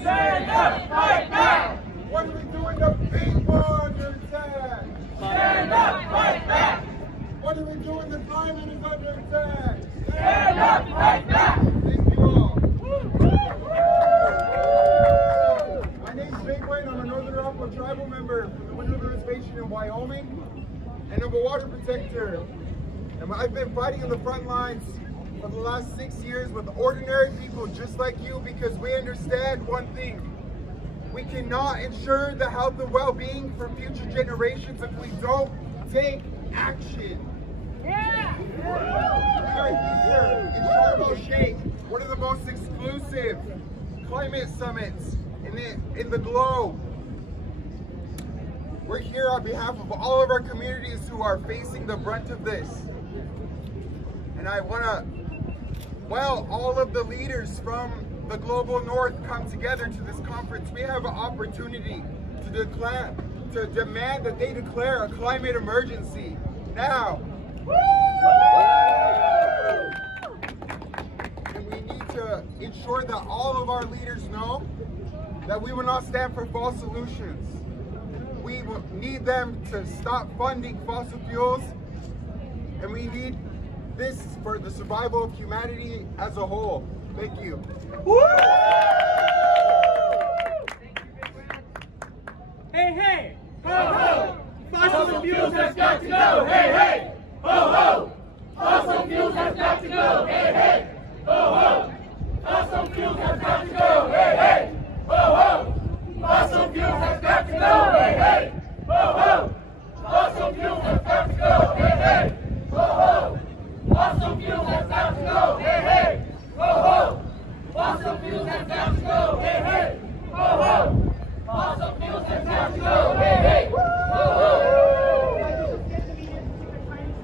Stand up, fight back! What are we doing to people under attack? Stand up, fight back! What are we doing? The climate is under attack. Stand up, fight back! Thank you all. My name's Big Wayne. I'm a Northern Arapaho tribal member from the Wind River Reservation in Wyoming, and I'm a water protector. And I've been fighting on the front lines for the last 6 years with ordinary people just like you, because we understand one thing. We cannot ensure the health and well-being for future generations if we don't take action. Yeah! We are here in Sharm el Sheikh, one of the most exclusive climate summits in the globe. We're here on behalf of all of our communities who are facing the brunt of this. And I want to, well, all of the leaders from the global north come together to this conference. We have an opportunity to demand that they declare a climate emergency now. And we need to ensure that all of our leaders know that we will not stand for false solutions. We need them to stop funding fossil fuels, and we need this for the survival of humanity as a whole. Thank you. Hey, hey! Ho, ho! Fossil fuels has got to go! Hey, hey! Ho, ho! Fossil fuels has got to go! Hey, hey! Ho, ho! Fossil fuels has got to go! Hey, hey! Ho, ho! Fossil fuels has got to go! Hey, hey! Ho, ho! Fossil fuels has got to go! Hey, hey! Ho, ho! Fossil fuels has got to go! Hey, hey! Ho, ho! Fossil fuels has got to go! Hey, hey! Ho, ho! Fossil fuels has got to go! Hey, hey! Ho, ho!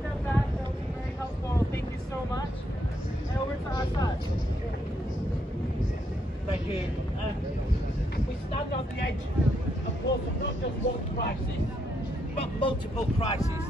Step back. That will be very helpful. Thank you so much. And over to Assad. Thank you. We stand on the edge, of course, of not just one crisis, but multiple crises.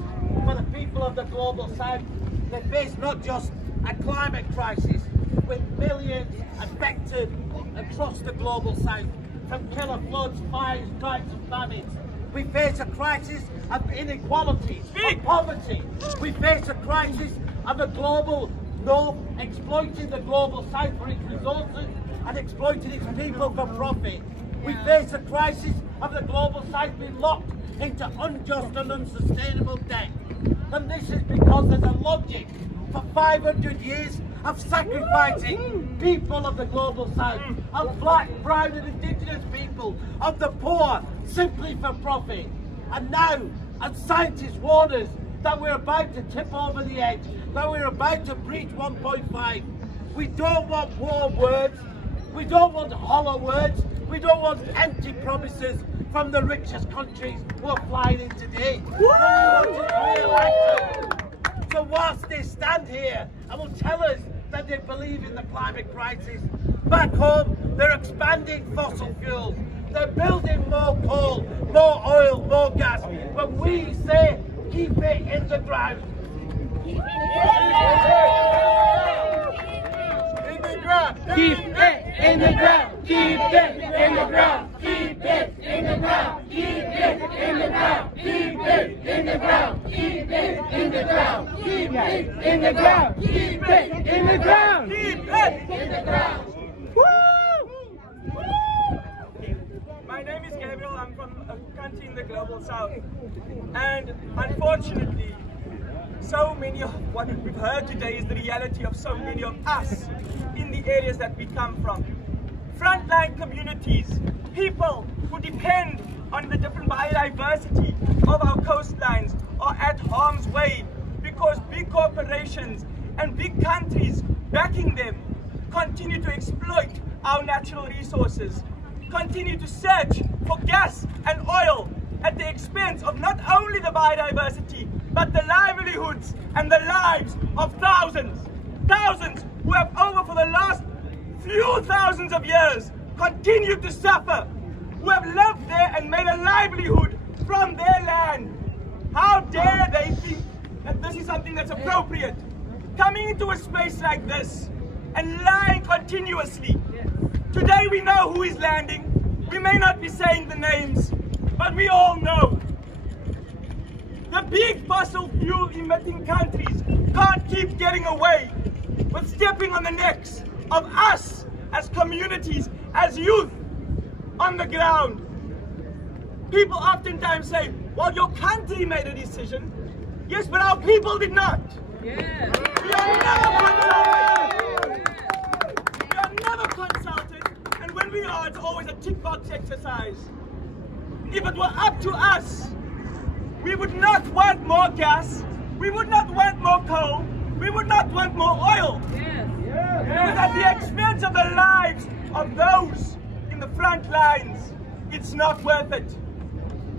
For the people of the global south, they face not just a climate crisis, with millions affected across the global south, from killer floods, fires, droughts and famines. We face a crisis of inequality, of poverty. We face a crisis of the global north exploiting the global south for its resources and exploiting its people for profit. We face a crisis of the global south being locked into unjust and unsustainable debt. And this is because there's a logic for 500 years of sacrificing people of the global south, of black, brown and indigenous people, of the poor, simply for profit. And now, as scientists warn us that we're about to tip over the edge, that we're about to breach 1.5, we don't want warm words, we don't want hollow words, we don't want empty promises from the richest countries who are flying in today. We want real action. So whilst they stand here and will tell us that they believe in the climate crisis, back home they're expanding fossil fuels, they're building more coal, more oil, more gas, but we say keep it in the ground. In the ground. Keep it in the ground. Keep it in the ground. Keep it in the ground. Keep it in the ground. Keep it in the ground. Keep it in the ground. Keep it in the ground. Keep it in the ground. Keep it in the ground. My name is Gabriel. I'm from a country in the global south, and unfortunately, so many of what we've heard today is the reality of so many of us in the areas that we come from. Frontline communities, people who depend on the different biodiversity of our coastlines are at harm's way because big corporations and big countries backing them continue to exploit our natural resources, continue to search for gas and oil at the expense of not only the biodiversity, but the livelihoods and the lives of thousands who have for the last few thousands of years continued to suffer, who have lived there and made a livelihood from their land. How dare they think that this is something that's appropriate? Coming into a space like this and lying continuously Today we know who is landing. We may not be saying the names, but we all know. The big fossil fuel emitting countries can't keep getting away with stepping on the necks of us as communities, as youth on the ground. People oftentimes say, well, your country made a decision. Yes, but our people did not. Yeah. We are never consulted, and when we are, it's always a tick box exercise. If it were up to us, we would not want more gas, we would not want more coal, we would not want more oil. Yes. Because at the expense of the lives of those in the front lines, it's not worth it.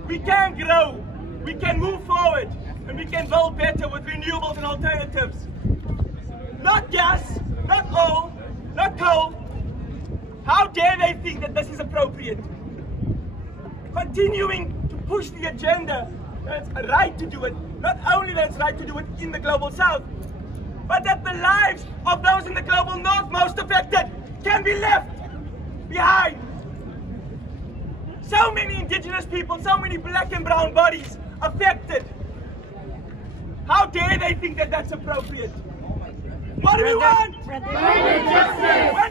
We can grow, we can move forward, and we can build better with renewables and alternatives. Not gas, not oil, not coal. How dare they think that this is appropriate? Continuing to push the agenda that it's right to do it, not only that it's right to do it in the Global South, but that the lives of those in the Global North most affected can be left behind. So many indigenous people, so many black and brown bodies affected. How dare they think that that's appropriate? What do we want? When do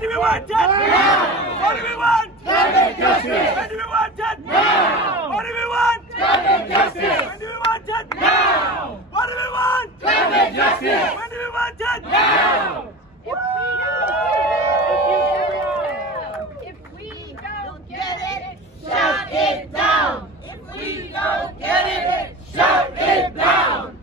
we want it? Now! What do we want? Justice! When do we want it? Now! What do we want? Justice! When do we want it? Now! What do we want? Justice! When do we want it? Now! If we don't get it, shut it down. If we don't get it, shut it down.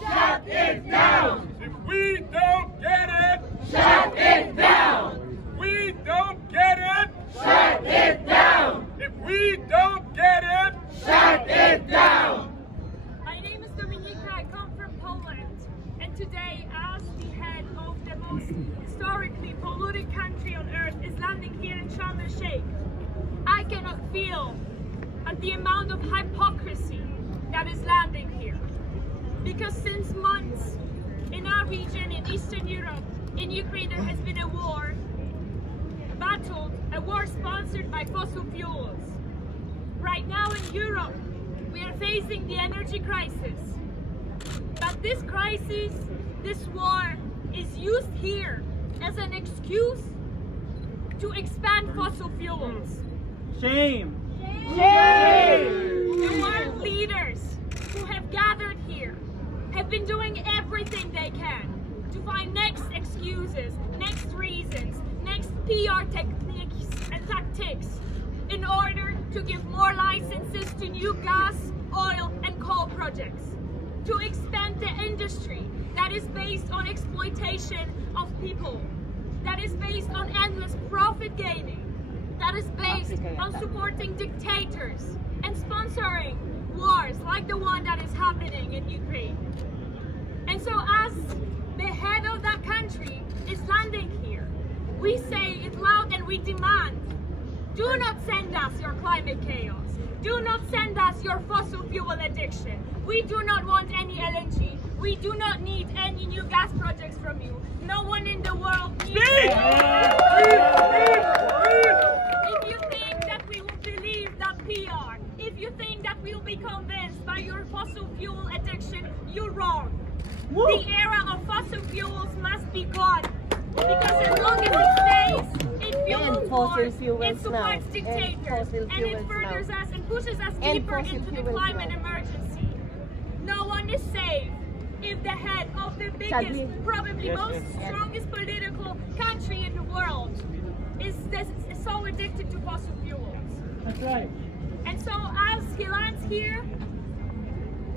Shut it down! If we don't get it, Shut it down! we don't get it. Shut it down! If we don't get it, Shut it down! My name is Dominika, I come from Poland, and today, as the head of the most historically polluted country on earth is landing here in Sharm el Sheikh, I cannot feel at the amount of hypocrisy that is landing here. Because since months, in our region, in Eastern Europe, in Ukraine, there has been a war sponsored by fossil fuels. Right now in Europe, we are facing the energy crisis. But this crisis, this war, is used here as an excuse to expand fossil fuels. Shame! The world leaders who have gathered here have been doing everything they can to find next excuses, next reasons, next PR techniques and tactics in order to give more licenses to new gas, oil and coal projects, to expand the industry that is based on exploitation of people, that is based on endless profit gaining, that is based on supporting dictators and sponsoring wars like the one that is happening in Ukraine. And so as the head of that country is landing here, we say it loud and we demand, do not send us your climate chaos. Do not send us your fossil fuel addiction. We do not want any LNG. We do not need any new gas projects from you. No one in the world needs it. If you think that we will believe that PR, if you think that we will be convinced by your fossil fuel addiction, you're wrong. The era of fossil fuels must be gone. Because as long as it stays, it fuels wars, it supports dictators, and it furthers us and pushes us deeper into the climate emergency. No one is safe if the head of the biggest, probably most strongest political country in the world is so addicted to fossil fuels. That's right. And so as he lands here,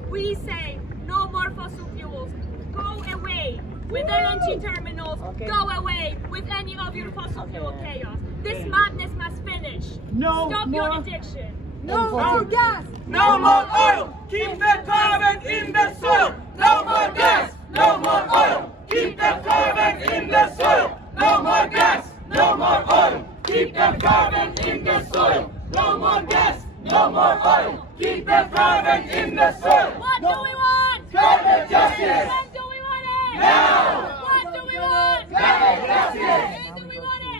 we say no more fossil fuels. Go away with LNG terminals. Go away with any of your fossil fuel chaos. This madness must finish. Stop your addiction. No more gas! No more oil! Keep the carbon in the soil! No more gas! No more oil! Keep the carbon in the soil! No more gas! No more oil! Keep the carbon in the soil! No more gas! No more oil! Keep the carbon in the soil! What do we want? Climate justice! When do we want it? Now! What do we want? Climate justice! When do we want it?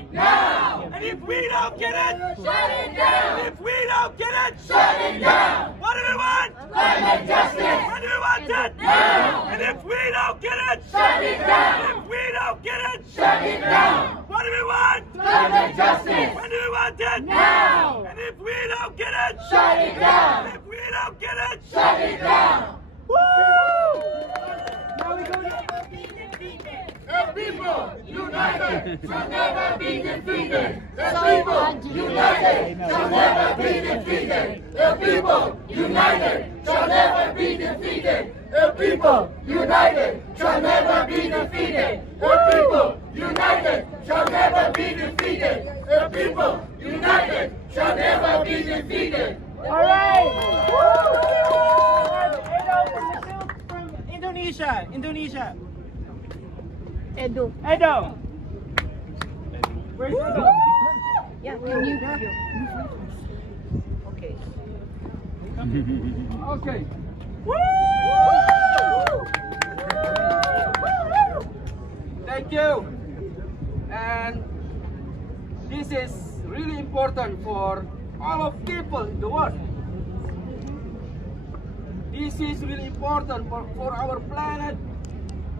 if we don't get it, shut it down. if we don't get it, Shut it down. what do we want? Climate justice. When do we want it? Now. And if we don't get it, Shut it down. if we don't get it, Shut it down. what do we want? Climate justice. When do we want it? Now. And if we don't get it, Shut it down. if we don't get it, Shut it down. The people united shall never be defeated. The people united shall never be defeated. The people united shall never be defeated. The people united shall never be defeated. The people united shall never be defeated. The people united shall never be defeated. All right. From Indonesia. Edo. Where's Edo? Yeah, can you? Okay. okay. Thank you. And this is really important for all of people in the world. This is really important for our planet,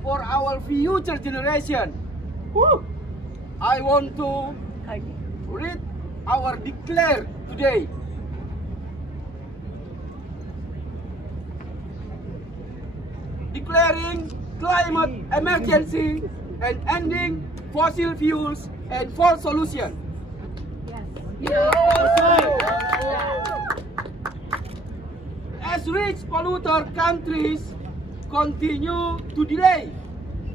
for our future generation. Woo! I want to read our declare today. Declaring climate emergency and ending fossil fuels and for solution. As rich polluter countries continue to delay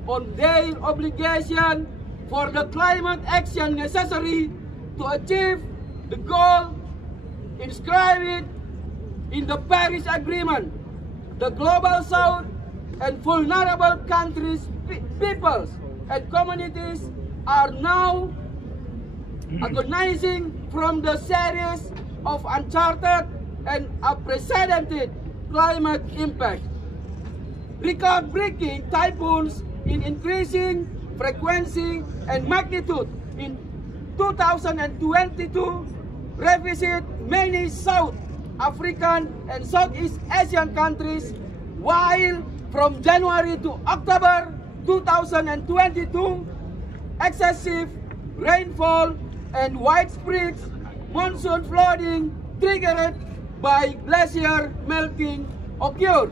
on their obligation for the climate action necessary to achieve the goal inscribed in the Paris Agreement, the Global South and vulnerable countries, peoples and communities are now agonizing from the series of uncharted and unprecedented climate impact. Record-breaking typhoons in increasing frequency and magnitude in 2022 ravaged many South African and Southeast Asian countries, while from January to October 2022, excessive rainfall and widespread monsoon flooding triggered by glacier melting occurred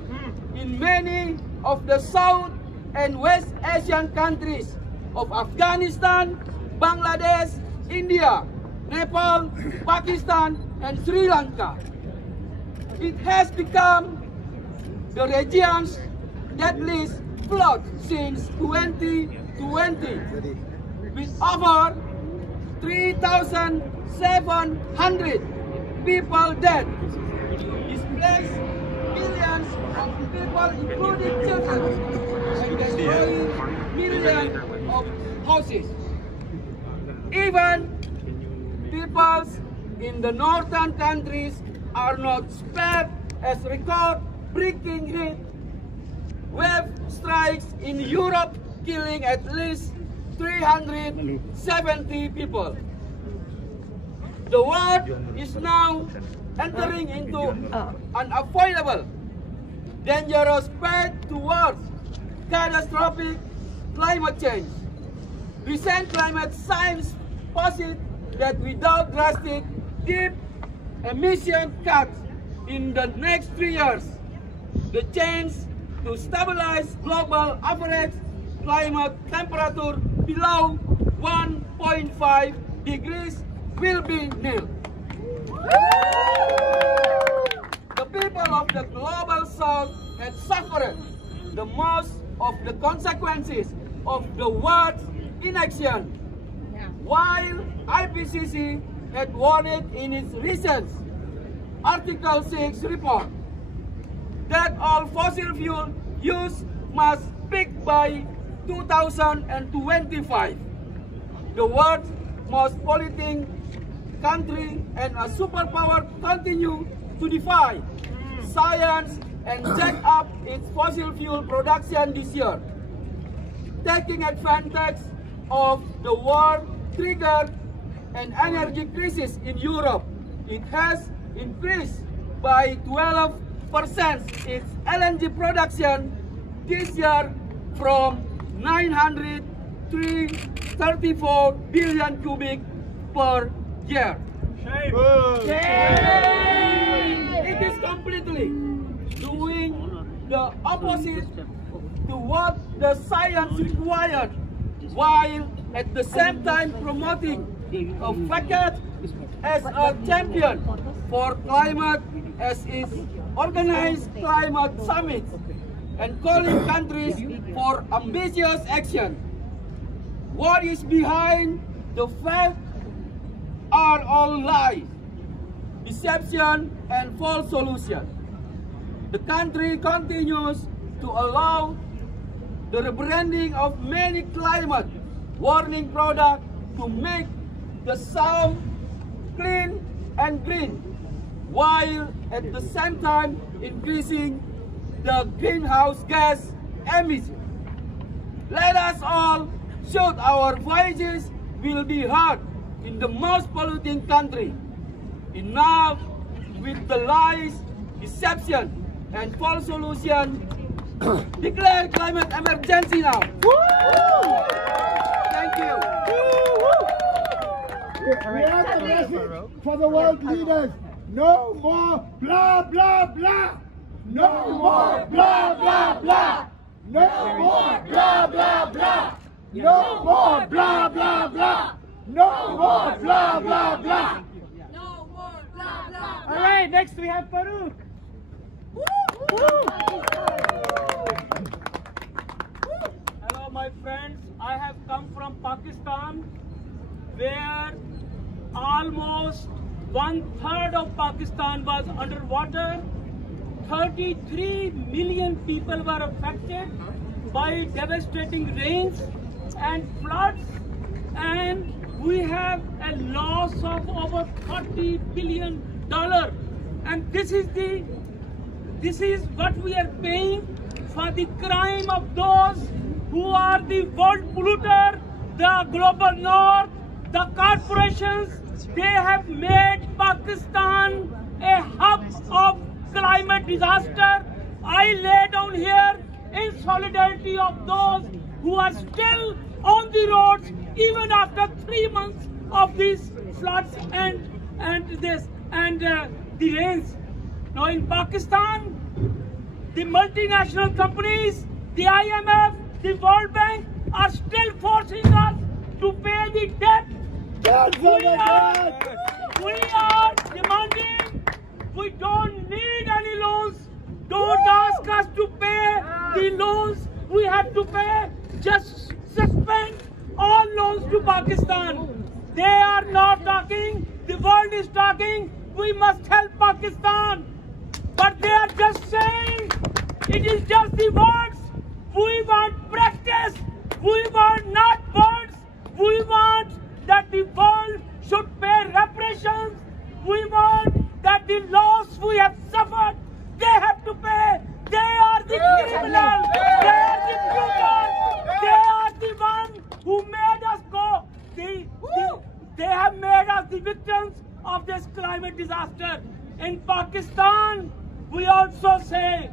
in many of the South and West Asian countries of Afghanistan, Bangladesh, India, Nepal, Pakistan, and Sri Lanka. It has become the region's deadliest flood since 2020, with over 3,700 people dead, displaced millions of people, including children, and destroying millions of houses. Even peoples in the northern countries are not spared as record-breaking heat wave strikes in Europe, killing at least 370 people. The world is now entering into an unavoidable, dangerous path towards catastrophic climate change. Recent climate science posits that without drastic, deep emission cuts in the next 3 years, the chance to stabilize global average climate temperature below 1.5 degrees will be nil. The people of the global south have suffered the most of the consequences of the world's inaction, while IPCC had warned in its recent Article 6 report that all fossil fuel use must peak by 2025. The world's most polluting country and a superpower continue to defy science and jack up its fossil fuel production this year, taking advantage of the war triggered and energy crisis in Europe. It has increased by 12% its LNG production this year from 934 billion cubic per year. It is completely doing the opposite to what the science required, while at the same time promoting a facade as a champion for climate as its organized climate summits and calling countries for ambitious action. What is behind the fact are all lies, deception, and false solutions. The country continues to allow the rebranding of many climate warning products to make the sound clean and green, while at the same time increasing the greenhouse gas emissions. Let us all shout our voices will be heard in the most polluting country. Enough with the lies, deception, and false solution. Declare climate emergency now. Thank you. We have a message for the world leaders. No more blah, blah, blah. No more blah, blah, blah. No more blah, blah, blah. No more blah, blah, blah. No more blah, blah, blah. No more blah, blah. All right, next we have Farouk. Hello, my friends. I have come from Pakistan, where almost 1/3 of Pakistan was underwater. 33 million people were affected by devastating rains and floods, and we have a loss of over $30 billion. And this is what we are paying for the crime of those who are the world polluter, the global north, the corporations. They have made Pakistan a hub of climate disaster. I lay down here in solidarity of those who are still on the roads even after 3 months of these floods and the rains. Now in Pakistan, the multinational companies, the IMF, the World Bank are still forcing us to pay the debt. We are demanding, we don't need any loans. Don't ask us to pay the loans we have to pay. Just suspend all loans to Pakistan. They are not talking, the world is talking. We must help Pakistan. But they are just saying, it is just the words. We want practice. We want not words. We want that the world should pay reparations. We want that the loss we have suffered, they have to pay. They are the criminals. They are the brutals. They are the ones who made us go. They have made us the victims of this climate disaster. In Pakistan, we also say,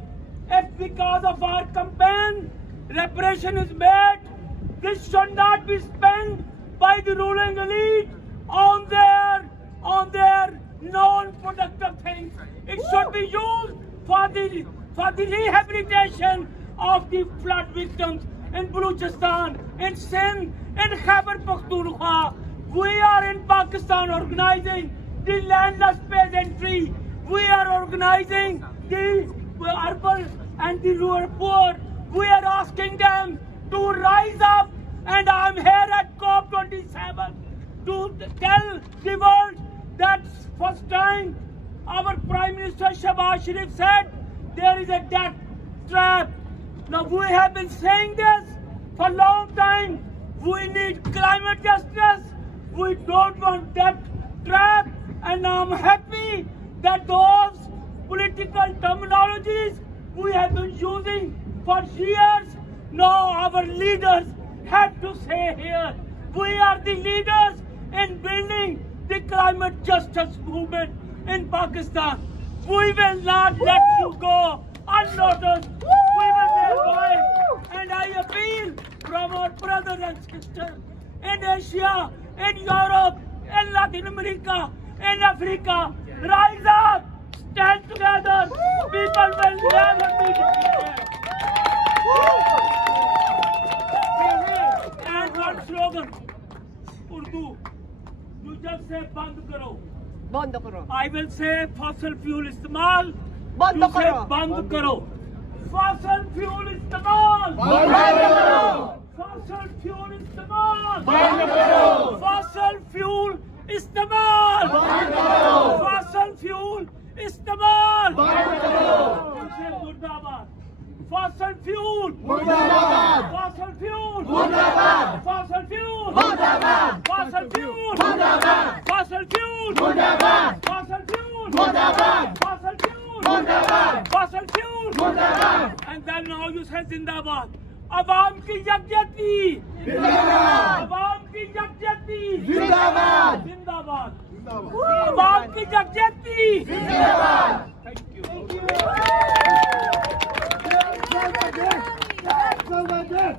if because of our campaign, reparation is made, this should not be spent by the ruling elite on their non-productive things. It should be used for the rehabilitation of the flood victims in Balochistan, in Sindh, in Khyber Pakhtunkhwa. We are in Pakistan organizing the landless peasantry. We are organizing the urban and the rural poor. We are asking them to rise up, and I am here at COP27 to tell the world that first time our Prime Minister Shahbaz Sharif said there is a debt trap. Now we have been saying this for a long time. We need climate justice. We don't want debt trap. And I'm happy that those political terminologies we have been using for years, now our leaders have to say here, we are the leaders in building the climate justice movement in Pakistan. We will not let you go unnoticed. We will be a voice. And I appeal from our brothers and sisters in Asia, in Europe, in Latin America, in Africa. Rise up, stand together. People will never be defeated. And one slogan, Urdu, you just say band karo. बंद करो. I will say fossil fuel इस्तेमाल. बंद You say करो. बंद करो. Fossil fuel इस्तेमाल. बंद करो. Fossil fuel इस्तेमाल. बंद करो. Fossil fuel इस्तेमाल. बंद करो. Fossil fuel इस्तेमाल. बंद करो. You say मुर्दाबाद. Fossil fuel. मुर्दाबाद. Fossil fuel. मुर्दाबाद. Fossil fuel. मुर्दाबाद. Fossil fuel. मुर्दाबाद. Fossil fuel. मुर्दाबाद. Fossil fuel. मुर्दाबाद. Fossil fuel. मुर्दाबाद. Fossil fuel. मुर्दाबाद. And then now you say जिंदाबाद. अवाम की यकजहती. जिंदाबाद. अवाम की यकजहती. जिंदाबाद. जिंदाबाद. अवाम की यकजहती. जिंदाबाद. Thank you. Cancel the debt!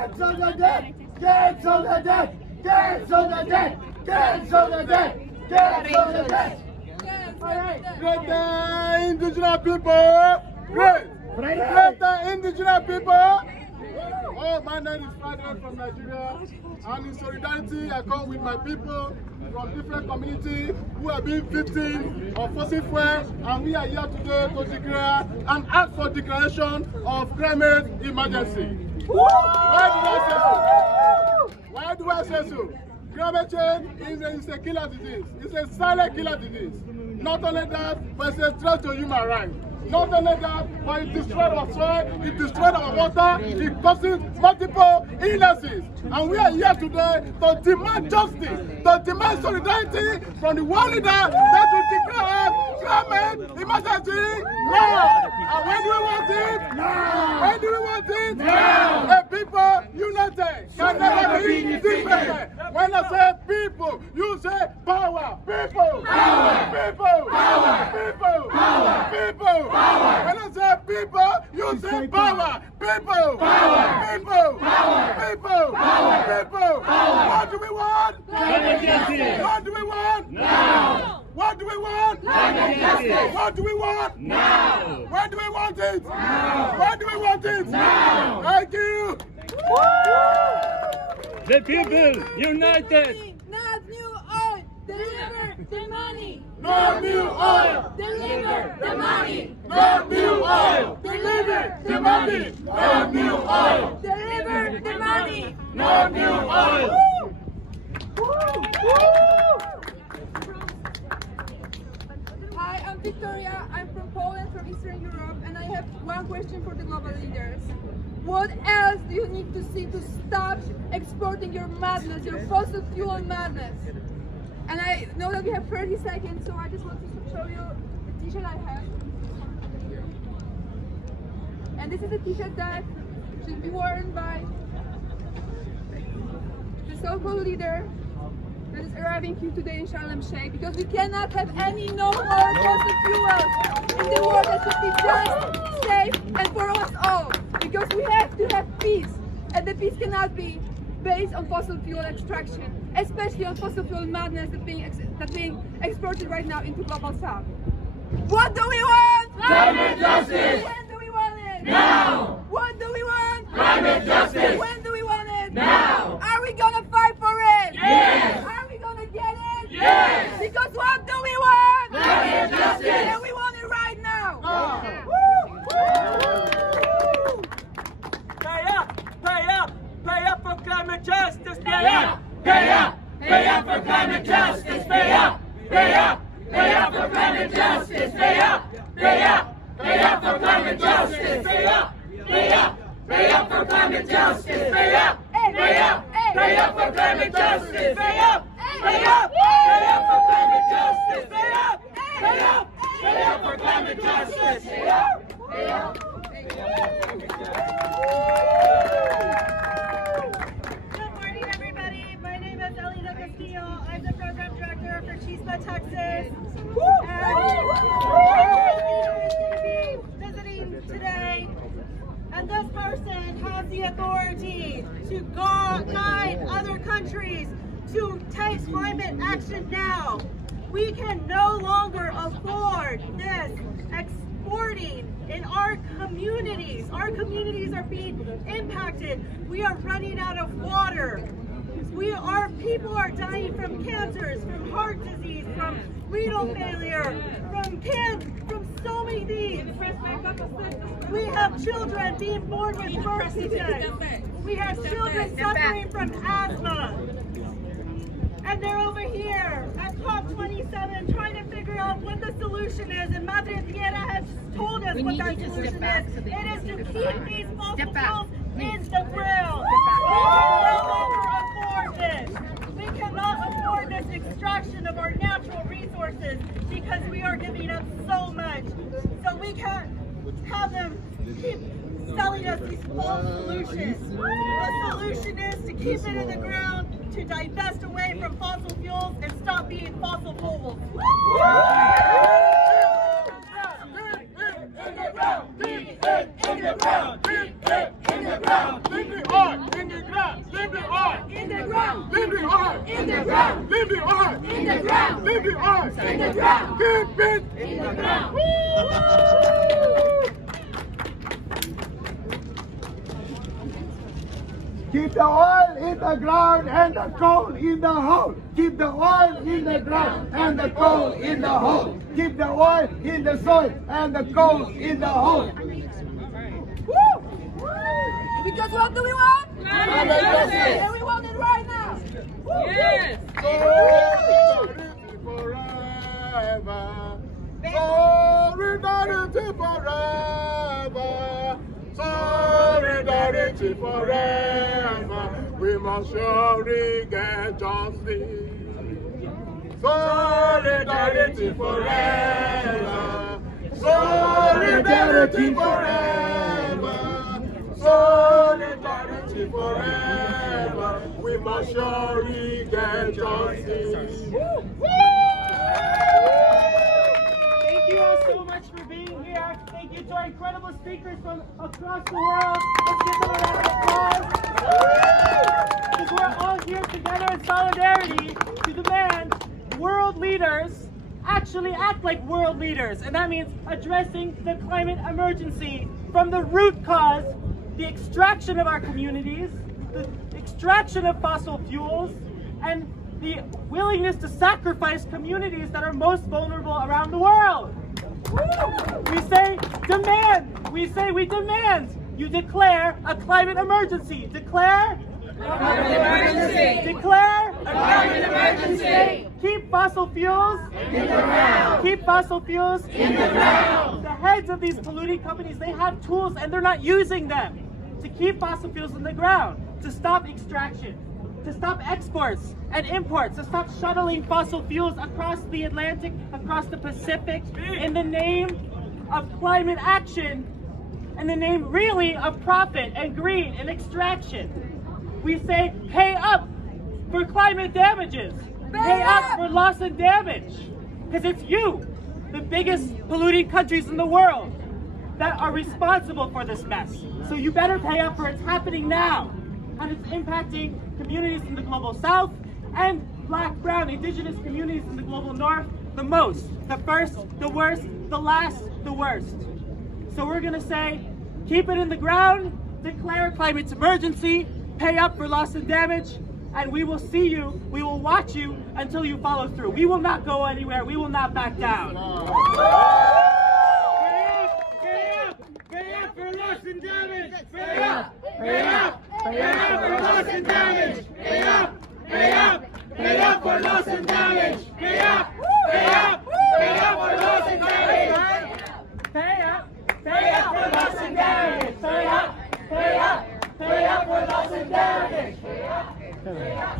Cancel the debt! Cancel the debt! Cancel the debt! Cancel the debt! Cancel the debt! Greater indigenous people! Greater indigenous people! Oh, my name is Fadlan from Nigeria, and in solidarity I come with my people from different communities who have been victims of fossil fuel, and we are here today to declare and ask for declaration of climate emergency. Why do I say so? Climate change is a killer disease. It's a silent killer disease. Not only that, but it's a threat to human rights. Not only that, but it destroyed our soil, it destroyed our water, it causes multiple illnesses. And we are here today to demand justice, to demand solidarity from the world leader that will declare climate emergency now. And when do we want it? Now. When do we want it? Now. A people united can never be divided. When I say people, you say power. People. Power. People. Power. People. Power. People. Power. When I say people, you say power. People. Power. People. Power. People. Power. People. Power. What do we want? Climate justice. What do we want? Now. What do we want? Climate justice. What do we want? Now. When do we want it? Now. When do we want it? Now. Thank you. The people united. Not new oil. Deliver the money. No new oil. Deliver the money. No new oil. Deliver the money. No new oil. Deliver the money. No new oil. Hi, I'm Victoria. I'm from Poland, from Eastern Europe, and I have one question for the global leaders. What else do you need to see to stop exporting your madness, your fossil fuel madness? And I know that we have 30 seconds, so I just want to show you the t-shirt I have. And this is a t-shirt that should be worn by the so-called leader that is arriving here today in Sharm el Sheikh, because we cannot have any no more fossil fuels in the world. That should be just, safe, and for us all. Because we have to have peace, and the peace cannot be based on fossil fuel extraction, especially on fossil fuel madness that's being exported right now into global south. What do we want? Climate justice. When do we want it? Now. What do we want? Climate justice. When do we want it? Now. Are we gonna fight for it? Yes. Are we gonna get it? Yes. Because what do we want? Climate justice. And we want it right now. Pay up for climate justice, Pay up. Pay up. Pay up for climate justice. Pay up. Pay up. Pay up for climate justice. Pay up. Pay up. Pay up for climate justice. Pay up. Pay up. Pay up for climate justice. Pay up. Pay up. Pay up for climate justice. Pay up. Pay up. Pay up for climate justice. Pay up. Pay up. Pay up for climate justice. Pay up. Pay up. Good morning, everybody. My name is I'm the program director Texas. And our leader is going to be visiting today. And this person has the authority to guide other countries to take climate action now. We can no longer afford this exporting in our communities. Our communities are being impacted. We are running out of water. Our people are dying from cancers, from heart disease, from renal failure, from so many things. We have children being born with birth defects. We have children suffering from asthma. And they're over here at COP27 trying to figure out what the solution is. And Madre Tierra has told us what that solution is. It is to keep these fossil fuels in the ground. We can no longer afford this. We cannot afford this extraction of our natural resources because we are giving up so much. So we can't have them keep selling us these false solutions. The solution is to keep it in the ground, to divest away from fossil fuels and stop being fossil fuels. In the ground, leave it in the ground, leave it in the ground, leave the oil in the ground, leave the oil in the ground, leave the oil in the ground, leave the oil in the ground, leave the oil in the ground, keep it in the ground. Keep the oil in the ground and the coal in the hole. Keep the oil in the ground and the coal in the hole. Keep the oil in the soil and the coal in the hole. Because what do we want? And we want it right now. Yes. Solidarity forever. Solidarity forever. We must surely get justice. Solidarity forever. Solidarity forever. Solidarity forever. We must surely get justice. Thank you all so much for being here. Thank you to our incredible speakers from across the world. Let's give them a round of applause. Because we're all here together in solidarity to demand world leaders actually act like world leaders. And that means addressing the climate emergency from the root cause, the extraction of our communities, the extraction of fossil fuels, and the willingness to sacrifice communities that are most vulnerable around the world. We say demand. We demand you declare a climate emergency. Declare a climate emergency. Declare a climate emergency. Keep fossil fuels in the ground. Keep fossil fuels in the ground. The heads of these polluting companies, they have tools and they're not using them to keep fossil fuels in the ground, to stop extraction, to stop exports and imports, to stop shuttling fossil fuels across the Atlantic, across the Pacific, in the name of climate action, in the name really of profit and greed and extraction. We say pay up for climate damages, pay up for loss and damage, because it's you, the biggest polluting countries in the world, that are responsible for this mess. So you better pay up for it's happening now. And it's impacting communities in the global south and black, brown, indigenous communities in the global north the most. The first, the worst, the last, the worst. So we're gonna say, keep it in the ground, declare a climate emergency, pay up for loss and damage, and we will see you, we will watch you until you follow through. We will not go anywhere, we will not back down. Pay up for loss and damage! Pay up! Pay up! Pay up for loss and damage! Pay up! Pay up! Pay up for loss and damage! Pay up! Pay up! Pay up for loss and damage! Pay up! Pay up for loss and damage! Pay up! Pay up! Pay up for loss and damage! Pay up! Pay up!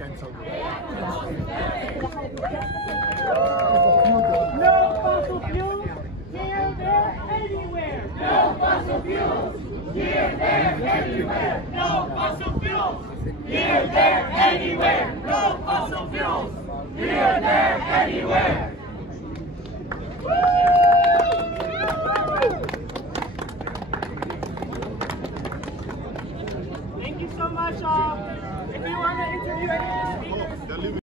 No fossil fuels! Here, there, anywhere! No fossil fuels! Here, there, anywhere! No fossil fuels! Here, there, anywhere! No fossil fuels! Here, there, anywhere. Thank you so much, all. If you want to interview any of the speakers,